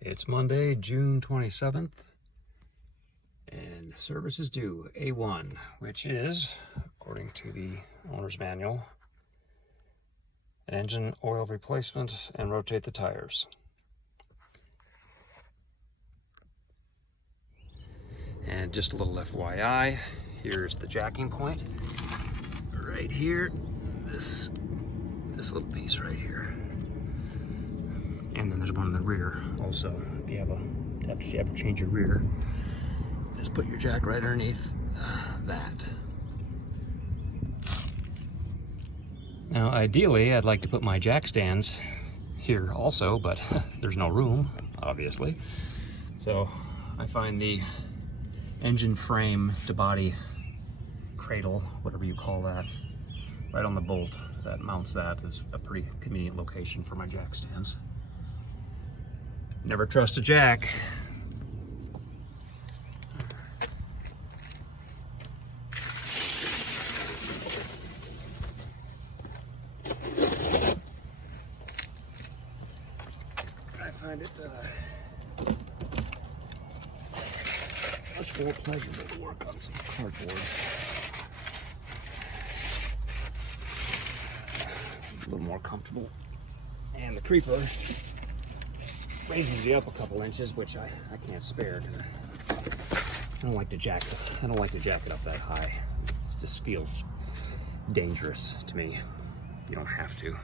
It's Monday, June 27th, and service is due A1, which is, according to the owner's manual, an engine oil replacement and rotate the tires. And just a little FYI, here's the jacking point. Right here, this little piece right here. And then there's one in the rear also. If you ever change your rear, just put your jack right underneath that. Now ideally I'd like to put my jack stands here also, but there's no room, obviously. So I find the engine frame to body cradle, whatever you call that, right on the bolt that mounts that is a pretty convenient location for my jack stands. Never trust a jack. I find it much more pleasurable to work on some cardboard. A little more comfortable. And the creeper raises you up a couple inches, which I can't spare. I don't like to jack it up that high. It just feels dangerous to me. You don't have to.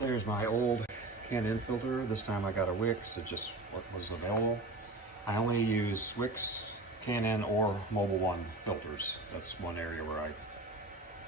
There's my old Can-In filter. This time I got a Wix. It just what was available. I only use Wix, Can-In, or Mobil 1 filters. That's one area where I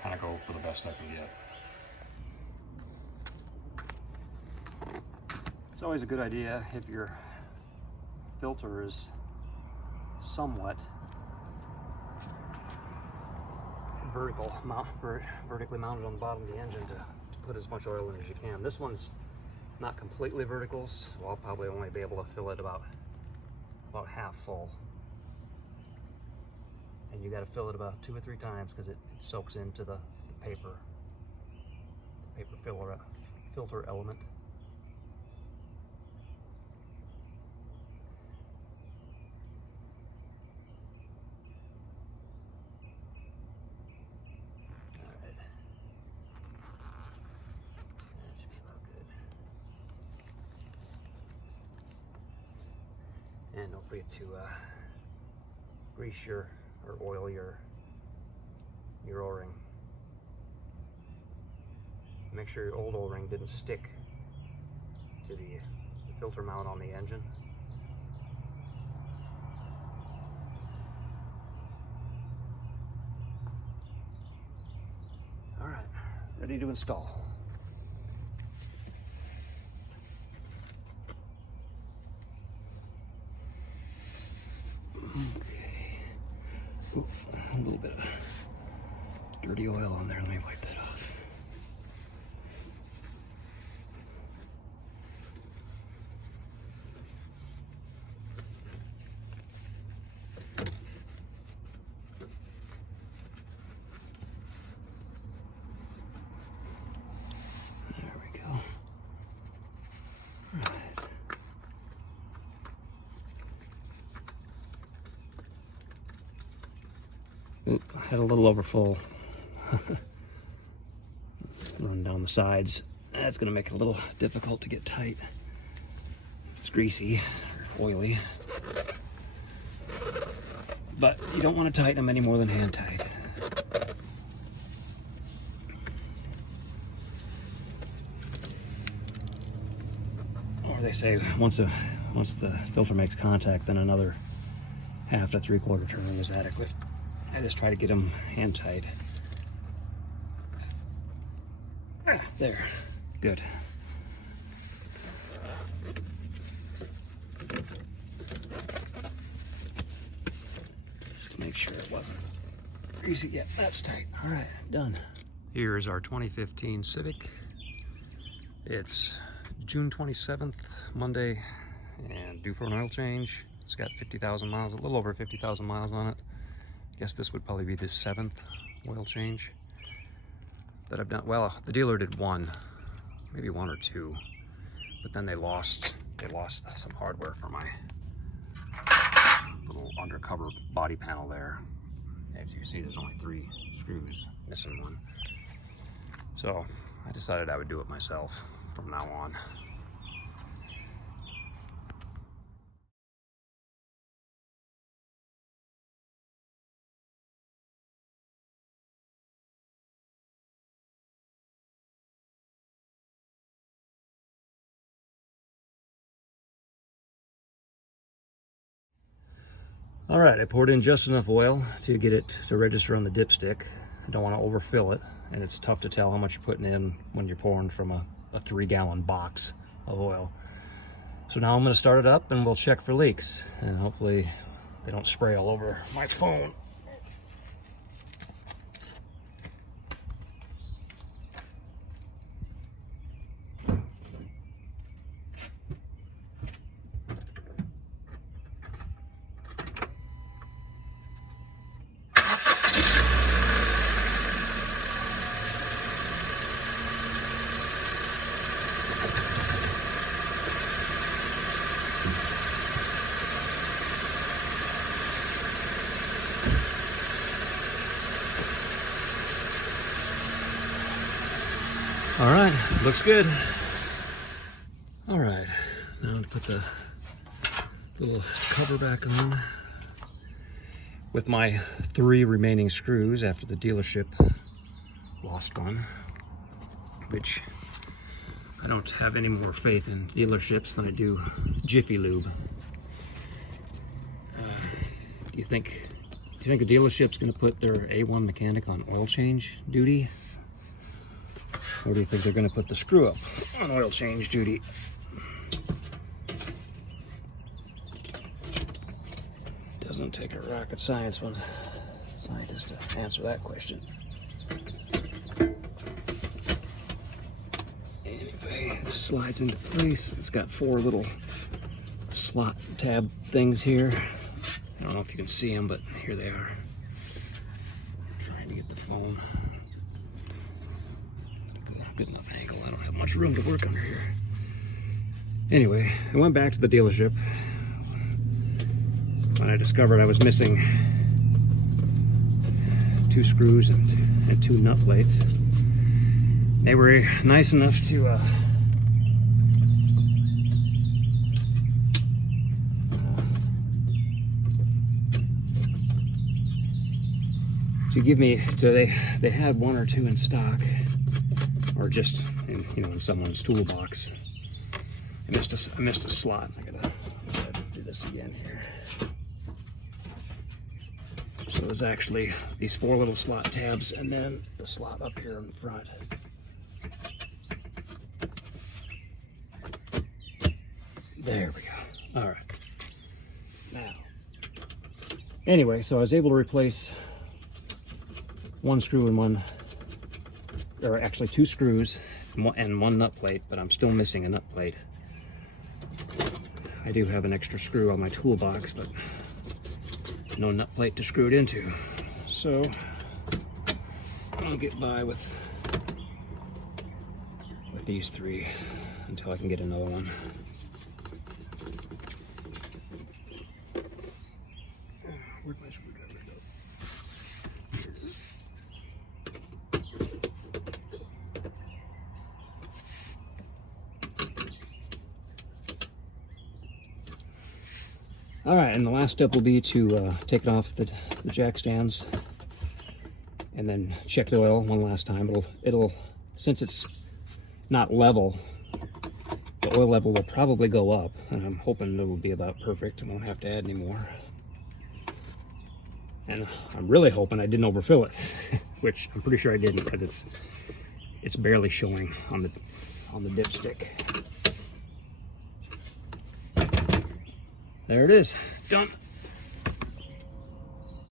kind of go for the best I can get. It's always a good idea if your filter is somewhat vertically mounted on the bottom of the engine to put as much oil in as you can. This one's not completely vertical, so I'll probably only be able to fill it about half full. And you got to fill it about 2 or 3 times because it soaks into the paper filter element. And don't forget to grease or oil your O-ring. Make sure your old O-ring didn't stick to the filter mount on the engine. All right, ready to install. Ooh, a little bit of dirty oil on there. Let me wipe that off. had a little over full. Run down the sides. That's gonna make it a little difficult to get tight. It's greasy, or oily. But you don't want to tighten them any more than hand tight. Or they say once the filter makes contact, then another half to 3/4 turn is adequate. I just try to get them hand tight. There, good. Just to make sure it wasn't greasy. Yeah, that's tight. All right, done. Here is our 2015 Civic. It's June 27th, Monday, and due for an oil change. It's got 50,000 miles, a little over 50,000 miles on it. I guess this would probably be the 7th oil change that I've done. Well, the dealer did one, maybe one or two, but then they lost some hardware for my little undercover body panel there. As you see, there's only 3 screws, missing one. So I decided I would do it myself from now on. All right, I poured in just enough oil to get it to register on the dipstick. I don't want to overfill it, and it's tough to tell how much you're putting in when you're pouring from a 3-gallon box of oil. So now I'm going to start it up and we'll check for leaks, and hopefully they don't spray all over my phone. All right, looks good. All right, now to put the little cover back on with my 3 remaining screws after the dealership lost one, which I don't have any more faith in dealerships than I do Jiffy Lube. Do you think the dealership's gonna put their A1 mechanic on oil change duty? Or do you think they're going to put the screw up on oil change duty? Doesn't take a rocket science scientist to answer that question. Anyway, this slides into place. It's got 4 little slot tab things here. I don't know if you can see them, but here they are. Trying to get the phone. Good enough angle. I don't have much room to work under here. Anyway, I went back to the dealership when I discovered I was missing 2 screws and 2 nut plates. They were nice enough to give me, they had 1 or 2 in stock, or just in someone's toolbox. I missed a slot. I gotta do this again here. So there's actually these 4 little slot tabs, and then the slot up here in the front. There we go. All right. Now, anyway, so I was able to replace 1 screw and 1. There are actually 2 screws and 1 nut plate, but I'm still missing a nut plate. I do have an extra screw on my toolbox, but no nut plate to screw it into. So I'll get by with these 3 until I can get another one. Where'd my screwdriver go? All right, and the last step will be to take it off the jack stands and then check the oil one last time. It'll since it's not level, the oil level will probably go up, and I'm hoping it will be about perfect. I won't have to add any more. And I'm really hoping I didn't overfill it, which I'm pretty sure I didn't, because it's barely showing on the dipstick. There it is, done.